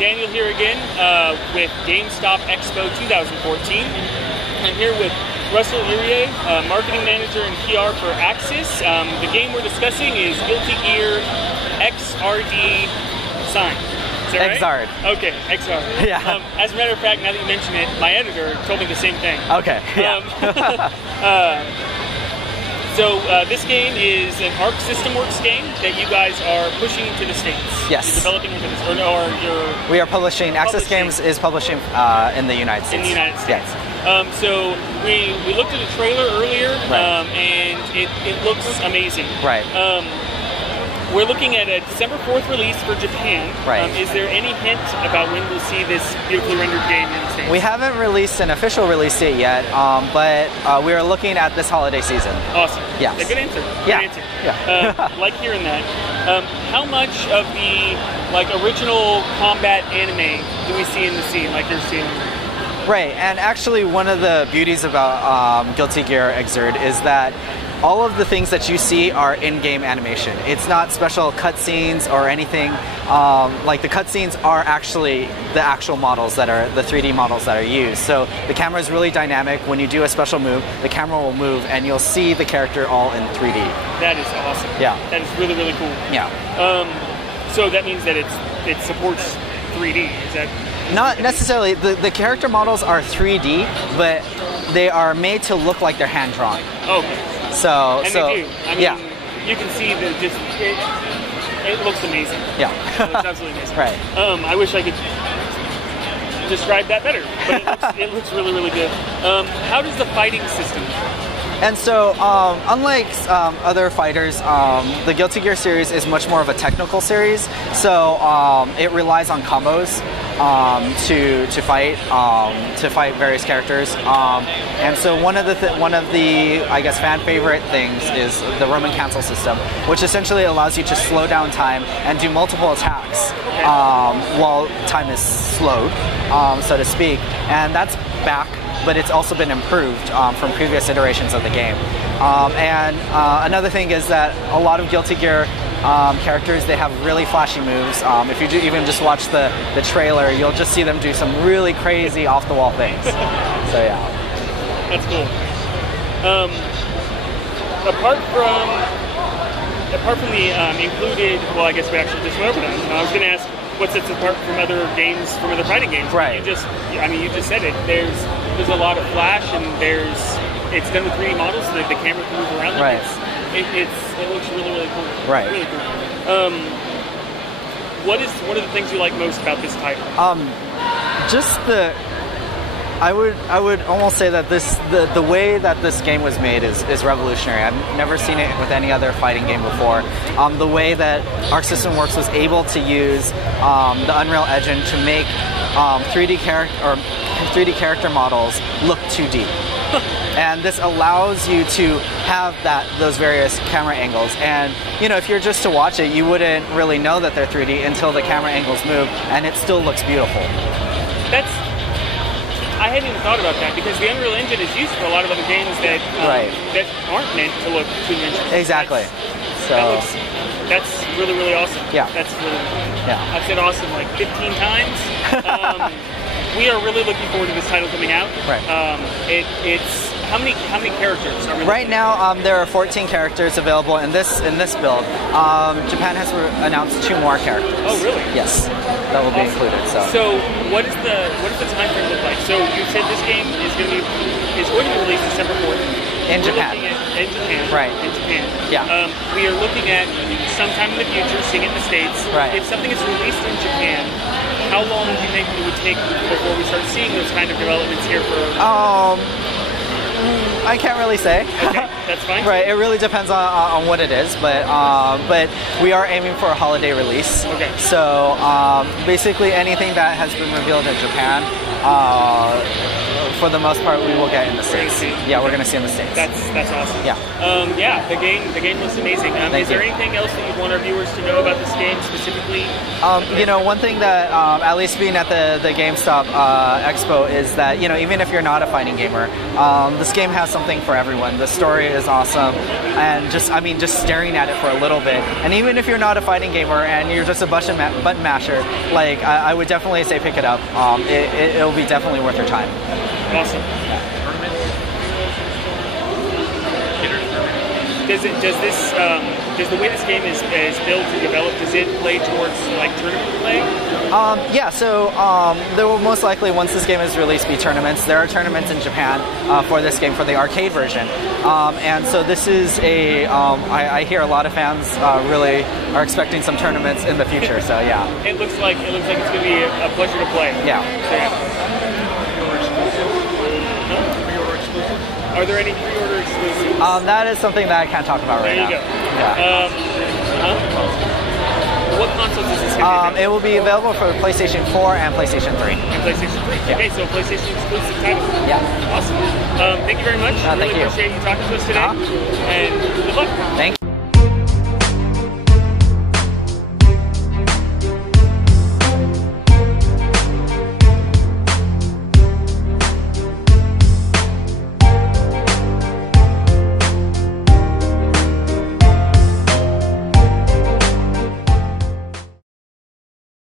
Daniel here again with Gamestop EXPO 2014. I'm here with Russell Itiye, Marketing Manager and PR for AKSYS. The game we're discussing is Guilty Gear XRD Sign. Is that right? XRD. Okay, XRD. Yeah. As a matter of fact, now that you mention it, my editor told me the same thing. Okay. Yeah. So this game is an Arc System Works game that you guys are pushing to the States. Yes. You're developing into this, or you're... We are publishing, AKSYS Games is publishing in the United States. In the United States. Yes. So we looked at the trailer earlier, right. And it looks amazing. Right. We're looking at a December 4th release for Japan. Right. Is there any hint about when we'll see this beautifully rendered game in the States? We haven't released an official release date yet, but we are looking at this holiday season. Awesome. Yes. A good answer. Yeah. Good answer. Yeah. Like hearing that. How much of the original combat anime do we see in the scene, like you're seeing? Right, and actually one of the beauties about Guilty Gear XRD is that all of the things that you see are in-game animation. It's not special cutscenes or anything. Like the cutscenes are actually the actual models that are the 3D models that are used. So the camera is really dynamic. When you do a special move, the camera will move and you'll see the character all in 3D. That is awesome. Yeah. That is really, really cool. Yeah. So that means that it supports 3D. Is that? Not necessarily. The character models are 3D, but they are made to look like they're hand-drawn. Okay. So, they do. I mean, yeah. You can see that it looks amazing. Yeah. It looks absolutely amazing. Right. I wish I could describe that better, but it looks really, really good. How does the fighting system? And so, unlike other fighters, the Guilty Gear series is much more of a technical series. So it relies on combos to fight various characters. And so one of the I guess fan favorite things is the Roman cancel system, which essentially allows you to slow down time and do multiple attacks while time is slowed, so to speak. And that's back. But it's also been improved from previous iterations of the game. And another thing is that a lot of Guilty Gear characters, they have really flashy moves. If you even just watch the trailer, you'll just see them do some really crazy off-the-wall things. So yeah. That's cool. Apart from the included, well, I guess we actually just went over that. I was going to ask what sets it apart from other games, from other fighting games. Right. You just said it. There's a lot of flash, and it's done with 3D models, so that the camera can move around. Right. It looks really, really cool. Right. Really cool. What are the things you like most about this title? I would almost say that the way that this game was made is revolutionary. I've never seen it with any other fighting game before. The way that Arc System Works was able to use the Unreal Engine to make 3D character models look 2D. And this allows you to have those various camera angles. And if you're just to watch it, you wouldn't really know that they're 3D until the camera angles move, and it still looks beautiful. I hadn't even thought about that, because the Unreal Engine is used for a lot of other games that aren't meant to look two-dimensional. Exactly. That's really, really awesome. Yeah. That's really, I've said awesome like 15 times. We are really looking forward to this title coming out. Right. It's how many characters are we right now? There are 14 characters available in this build. Japan has announced 2 more characters. Oh, really? Yes, that will be included. So what does the time frame look like? So you said this game is going to be released December 4th. In Japan. In Japan. Right. In Japan. Yeah. We are looking at sometime in the future seeing it in the States. Right. If something is released in Japan, how long do you think it would take before we start seeing those kind of developments here for? I can't really say. Okay, that's fine. Right, it really depends on what it is, but we are aiming for a holiday release. Okay. So basically anything that has been revealed in Japan for the most part, we will get in the States. Yeah, we're going to see in the States. That's awesome. Yeah. Yeah, the game looks amazing. Is there anything else that you want our viewers to know about this game specifically? You know, one thing that, at least being at the GameStop Expo, is that, you know, even if you're not a fighting gamer, this game has something for everyone. The story is awesome, and just staring at it for a little bit, and even if you're not a fighting gamer and you're just a button masher, like, I would definitely say pick it up. It'll be definitely worth your time. Awesome. Does the way this game is built and developed, does it play towards like tournament play? Yeah, so there will most likely, once this game is released, be tournaments. There are tournaments in Japan for this game, for the arcade version. And so this is I hear a lot of fans really are expecting some tournaments in the future, so yeah. It looks like it's going to be a pleasure to play. Yeah. So, yeah. Are there any pre-order exclusives? That is something that I can't talk about right now. There you go. Yeah. What consoles is this going to be? It will be available for PlayStation 4 and PlayStation 3. And PlayStation 3. Yeah. Okay, so PlayStation exclusive title. Yeah. Awesome. Thank you very much. Thank you. Appreciate you talking to us today. And good luck. Thank you.